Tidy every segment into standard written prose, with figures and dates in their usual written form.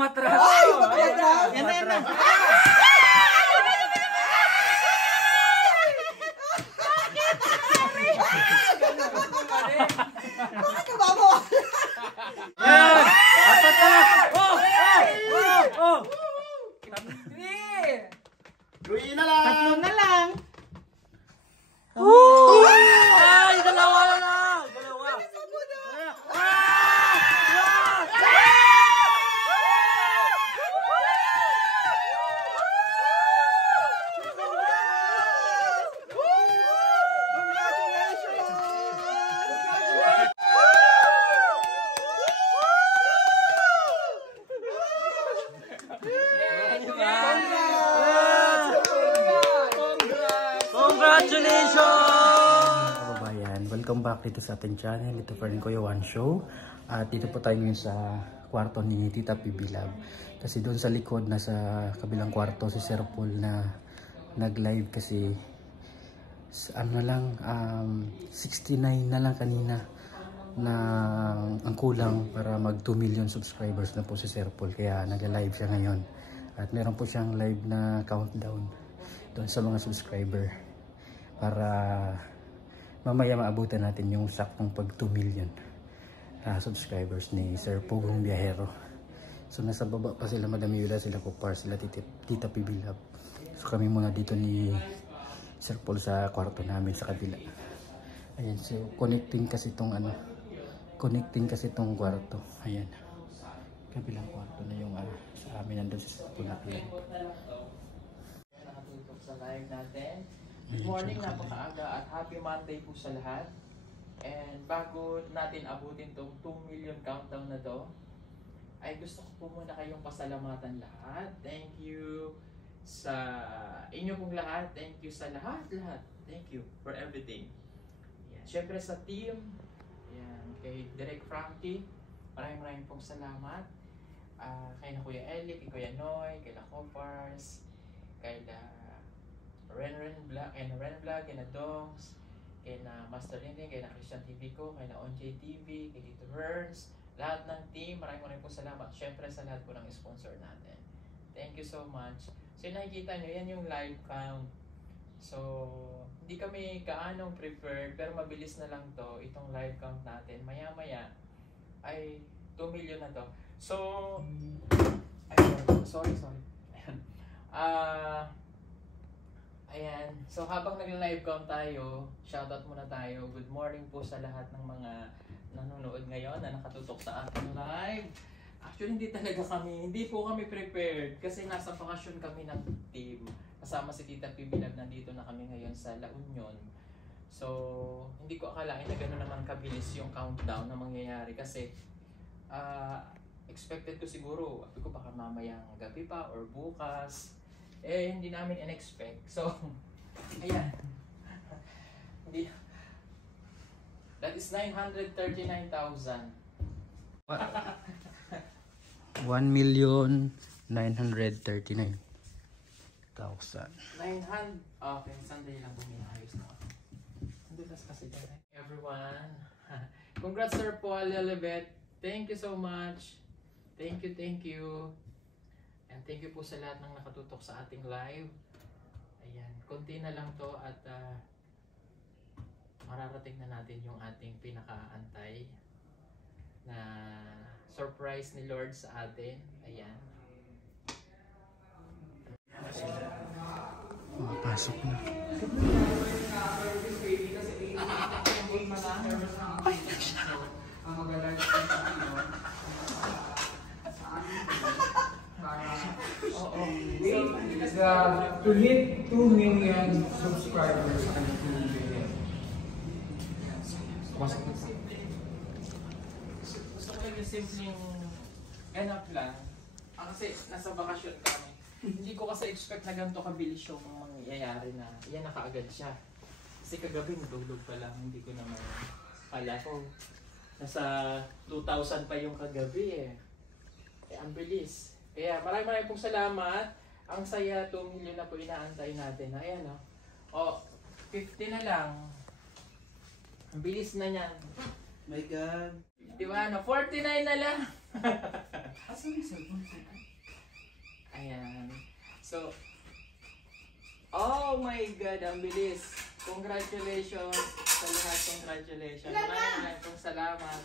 umatras. Ay, umatras. Yan na, yan na. Bakit kababaw? Yan! Apat na! Oh! Luwi na lang! Tatlo na lang. Ay! Dalawa na lang! Dalawa! Congratulations! Kababayan, welcome back dito sa ating channel. Ito pa rin Kuya One Show. At dito po tayo ngayon sa kwarto ni Tita PB Love. Kasi doon sa likod, nasa kabilang kwarto si Sir Paul na nag-live kasi ano na lang, 69 na lang kanina na ang kulang para mag 2 million subscribers na po si Sir Paul. Kaya nag-live siya ngayon. At meron po siyang live na countdown doon sa mga subscriber para mamaya maabutan natin yung saktong pag 2 million subscribers ni Sir Pugong Biyahero. So nasa baba pa sila Madam Yula, sila Kupar, sila Tita PB Love. So kami muna dito ni Sir Paul sa kwarto namin sa kabila. Ayan, so connecting kasi tong kwarto. Ayan, kabilang kwarto na yung sa amin, nandun sa Sir Paul na live. Nakatutok sa live natin. Good morning, napakaaga at happy Monday po sa lahat. And bago natin abutin tong 2 million countdown na to, ay gusto ko po muna kayong pasalamatan lahat. Thank you sa inyo pong lahat. Thank you sa lahat. Thank you for everything. Yan. Siyempre sa team, yan, kay Direk Frankie, maraming pong salamat. Kay na Kuya Eli, kay Kuya Noy, kay na Kopars, kay na Ren Vlog, kay na Dongs, kay na Master Linding, kay na Christian TV ko, kay na OnJ TV, kay Tito Herns, lahat ng team, maraming po salamat. Siyempre sa lahat po ng sponsor natin. Thank you so much. So nakikita nyo, yan yung live count. So, hindi kami kaanong preferred, pero mabilis na lang to, itong live count natin. Maya-maya, ay 2 million na to. So, sorry. Ayan. So, habang nag-live count tayo, shoutout muna tayo. Good morning po sa lahat ng mga nanonood ngayon na nakatutok sa ating live. Actually, hindi po kami prepared kasi nasa bakasyon kami ng team. Kasama si Tita PB Love, nandito na kami ngayon sa La Union. So, hindi ko akalain na gano'n naman kabilis yung countdown na mangyayari kasi expected ko siguro, sabi ko baka mamayang gabi pa or bukas. Eh, hindi namin in-expect. So, ayan. That is 939,000. 1,939,000. 900. Okay, Sunday lang buminayos na. Andulas kasi dyan. Everyone. Congrats Sir Paul Lilibet. Thank you so much. Thank you. And thank you po sa lahat ng nakatutok sa ating live. Ayan, konti na lang to at mararating na natin yung ating pinakaantay na surprise ni Lord sa atin. Ayan. Pasok na. To hit 2 million subscribers on YouTube. Gusto ko yung simpleng ganap lang. Kasi nasa bakasyon kami. Hindi ko kasi expect na ganito kabilis yung mangyayari na yan na kaagad siya. Kasi kagabi nagulog pa lang. Hindi ko naman kala ko. Nasa 2,000 pa yung kagabi eh. Ang bilis. Kaya maraming pong salamat. Ang saya, 2 million na po inaantay natin. Ayan o. O, 50 na lang. Ang bilis na niyan. My God. Diba ano? 49 na lang. Asan yung cellphone ko? Ayan. So, oh my God, ang bilis. Congratulations sa lahat. Congratulations. Maraming pong salamat.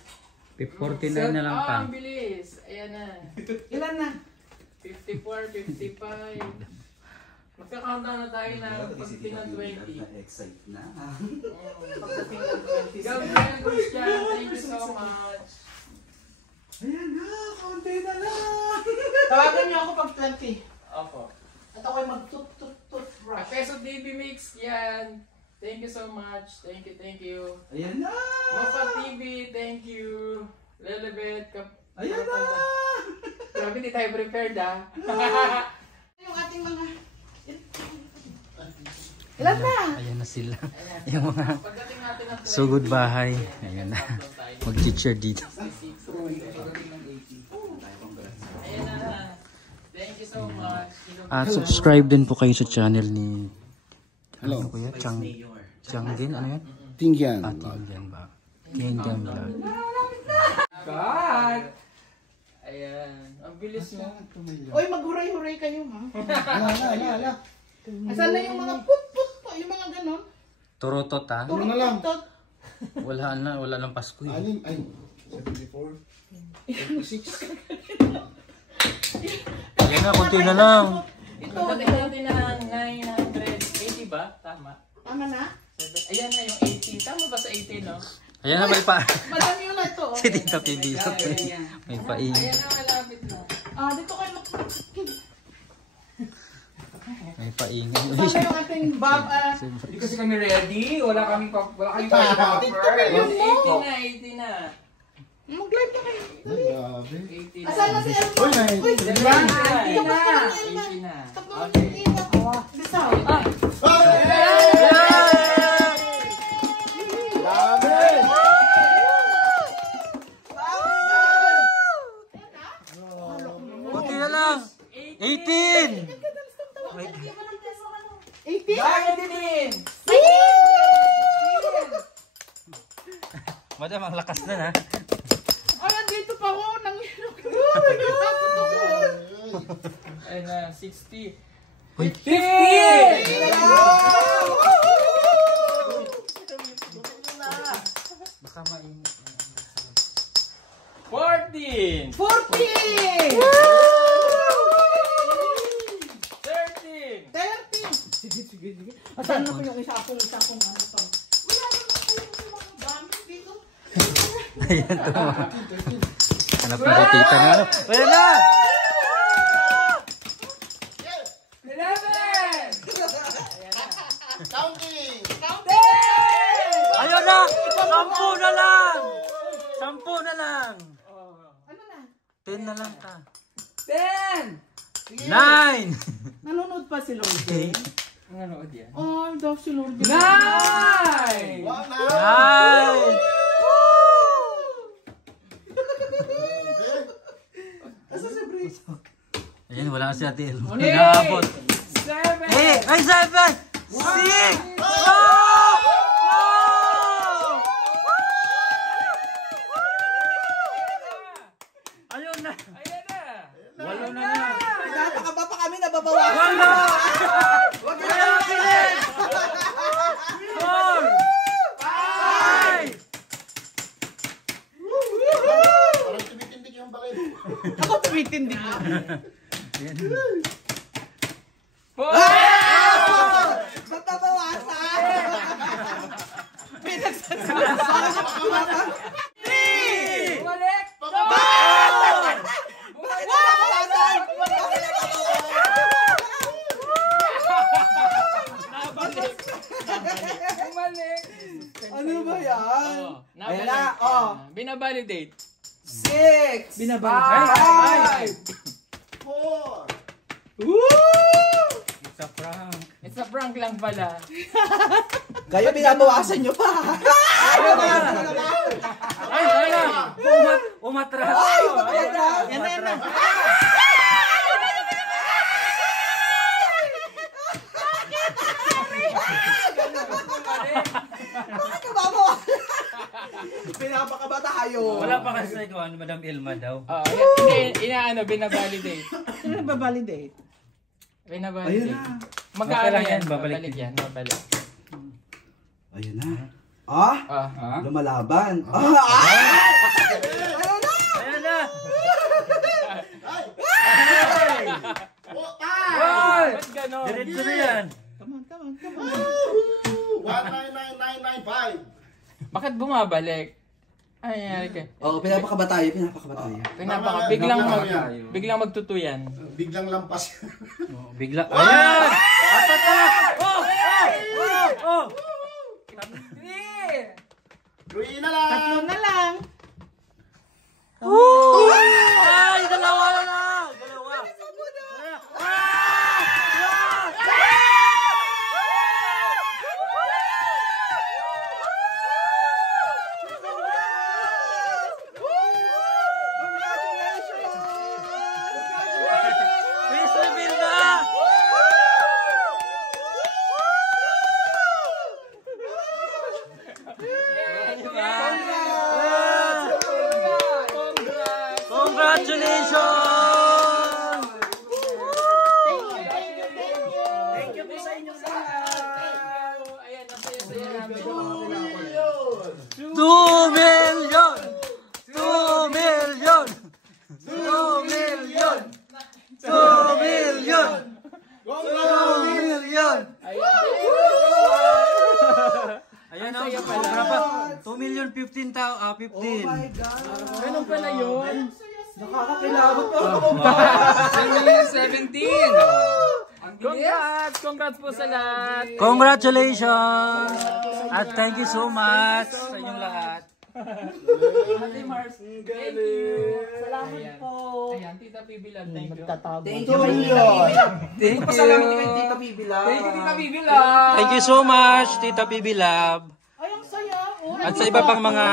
49 na lang pa. Ang bilis. Ayan na. Ilan na? 54, 55. Magka-countdown na tayo na pagdating ng 20. Excite na. Pagdating ng 20. Gabriel Christian, thank you so much. Ayan na, konti na lang. Tawagan niyo ako pag 20. Opo. At ako'y mag-tut-tut-tut-brush. Peso DB Mix yan. Thank you so much. Thank you, thank you. Ayan na. Mofa TV, thank you. Lelebet. Ayan na. Grabe, hindi tayo prepared ah. Yung ating mga... Ilan na? Ayan na sila. Ayan. Yung mga Pagdating natin ng 20. sugod bahay. Ayan na. Mag-teacher dito. 66. Ayan na. Thank you so much. At subscribe din po kayo sa channel ni... Ano kuya? Changgin? Ano yan? Tingyan. Tingyan ba? Tingyan vlog. God! Ayan. Ang bilis mo. Uy, maghuray-huray kayo, ha? Ala. Asan na yung mga put-put po? Yung mga ganon? Turutot ha? Ano na lang? Tut. Wala nang Pasko eh. Anim, ay, 74. 86. Ayan na, konti na lang. Ito. Pagdating natin ng 980 ba? Tama. Tama na? Ayan na yung 80. Tama ba sa 80, no? Ayan na, may pa... Madami yun na ito, oh. Si Tita Pibi. May paing. Ayan na, malapit na. Ah, dito kayo mag... May paing. Sana yung ating Bob, Hindi kasi kami ready. Wala kaming Ito cover. yung mo. 80 na. Mag-live na kayo. Ay, grabe. 80 na. Asan na si Elmo? Uy, may- Uy, Yan. Elmo, Yan. basta na si Elmo. 80 na. Tapos yung ingat. Bisa. Ah. Konti na lang. 18! 18? Madam, ang lakas na na. Ay, andito pa ako. Nangyayari ko. Ayan na, 60. 50! Baka maing... 14! 40! 13! 30! Sige. Asan na ko yung isa akong ano to? Wala naman kayong mga gamit dito. Ayan, tuma. Hanap na si Tita na. Wala na! 11! Counting! Ayun na! 10 na lang! 10 na lang! Ano na? 10 na lang ka. 10! 9! Nanonood pa si Lord. Okay. Ang nanood yan? Oh, daw si Lord. 9! Wow na! 9! Asa si Brice? Ayan, wala kasi ate Elmo. Eight! Inaabot. 7! 8! Ay, 7! 6! Ayun na! Ayan na! 8 na na! Nagtataka pa kami nababawasan. Wala! Wag na Wala bilis! 4! 5! Parang tumitindig yung bakit. Ako tumitindi ko. Ayan. 4! Ba't nabawasan? May nagsasabi. Bumalik! Bakit nabawasan? Bakit Bumalik! Ano ba yan? Ayan na, oh. Binabalidate. 6! Ay! 4! It's a prank. It's a prank lang pala. Kayo binabawasan nyo pa. Ay, wala! Umatras! Ay, umatras! Yan na, yan na. Bakit ka babawasan? Pinapakaba tayo. Wala Napakasay ko, Madam Ilma daw. Inaano, binabalidate. Sino nagbabalidate? Binabalidate. Ayun na. Magkano yan? Babalik Babalik yan. Babalik. Ayun na. Ah? Ah. Lumalaban. Ayan na! Ba't ganon? Diretso na yan. Come on. 199995. Bakit bumabalik? Ay, nangyari ka. Oh, pinapakaba tayo. Biglang magtutuyan. Biglang lampas. Bigla. Ayan! Oh! Luwi na lang. Tatlo na lang. Ay, dalawa na lang! Dalawa! Please reveal na! Congratulations! Thank you po sa inyong lahat. Ayan, nasaya-saya namin. 2 million! 2 million! 2 million! 2 million! 2 million! Ayan ang sobra pa. 2 million 15 tao, 15. Oh my God. Ganun pala yun. Nakakakilabot po. 17! Congrats po sa lahat. Congratulations! At thank you so much sa inyong lahat. Ate Mars, thank you. Salamat po. Ayan, Tita Pibilan, thank you. Nagtatago. Thank you, million. Thank Pasalamat kay Tita Pibila. Thank you so much, Tita Pibi Lab. Ay, ang saya. Oh, At sa iba pang mga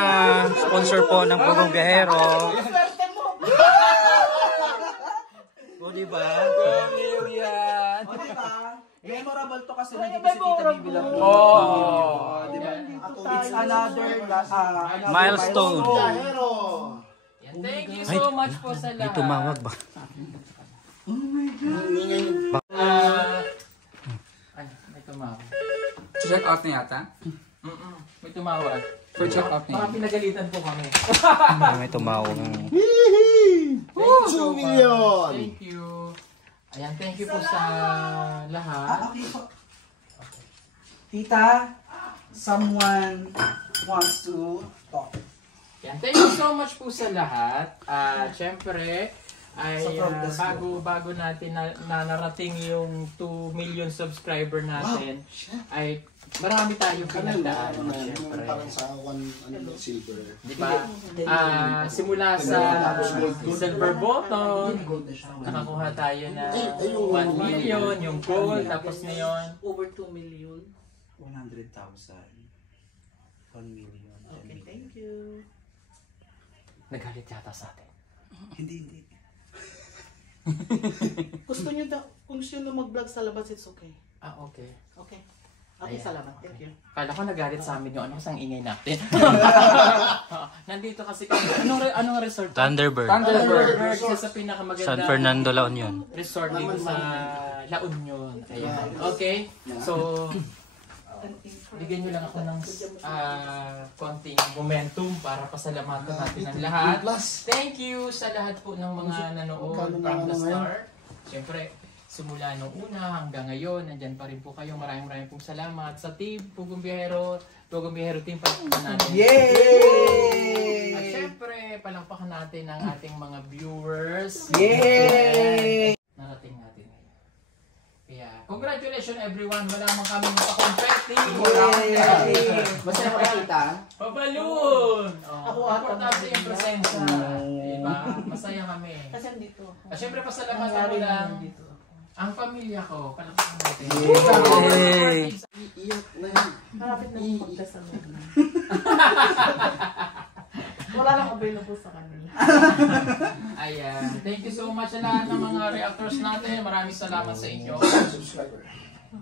sponsor po ng Pugong Biyahero. swerte mo. O, diba? Yan. O, diba? Memorable to kasi nandito si Tita Pibila. Oh. Diba? It's another Milestone. Biyahero. Yan, thank you so much po sa May lahat. tumawag ba? Ay, may tumawag. Check out na yata. May tumawag. For check out na Baka yun. pinagalitan po kami. May tumawag. 2 million. Thank you. Ayan, thank you po sa lahat. Okay po. Tita, someone wants to talk. Yan, thank you so much po sa lahat. Syempre, ay bago natin na narating yung 2 million subscriber natin, ay marami tayong pinagdaanan, syempre. Parang sa 1 silver. Di ba? Simula sa silver button, nakakuha tayo na 1 million, yung gold, tapos ngayon, Over 2 million. 100,000. 1 million. Okay, thank you. nagalit yata sa atin. Hindi. Kung gusto nyo mag-vlog sa labas, it's okay. Okay. Okay. Okay, Ayan. salamat. Thank you. Kala ko nagalit sa amin yung ano, kasang ingay natin. Nandito kasi kami. Anong resort? Thunderbird. Thunderbird. Isa sa pinakamaganda San Fernando, La Union. resort dito sa La Union. Ayan. Okay? So, bigyan nyo lang ako ng konting momentum para pasalamatan natin ang lahat. Thank you sa lahat po ng mga nanood from the start. Siyempre, simula nung una hanggang ngayon, nandyan pa rin po kayo. Maraming pong salamat sa team Pugong Biyahero team, palakpakan natin. Yay! At syempre, palakpakan natin ang ating mga viewers. Yay! Narating natin ngayon. Kaya, congratulations everyone. Wala naman kami makakonfetti. Masaya ka ba, tita? Pabaloon! Ako importante yung presensya. Diba? Masaya kami. Kasi andito. At syempre, pasalamatan ko lang ang pamilya ko. Palakpakan natin. Yay! Iyak na yun. Malapit na yung magdasal. Wala lang available sa kanila. Ayan. Thank you so much sa lahat ng mga reactors natin. Maraming salamat sa inyo.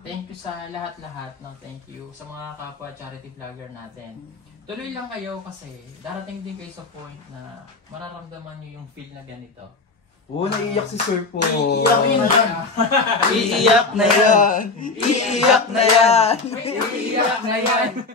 Thank you sa lahat-lahat. No? Thank you sa mga kapwa charity vlogger natin. tuloy lang kayo kasi darating din kayo sa point na mararamdaman nyo yung feel na ganito. Oo, naiiyak si Sir po. Iiyak na yan! Iiyak na yan! Iiyak na yan!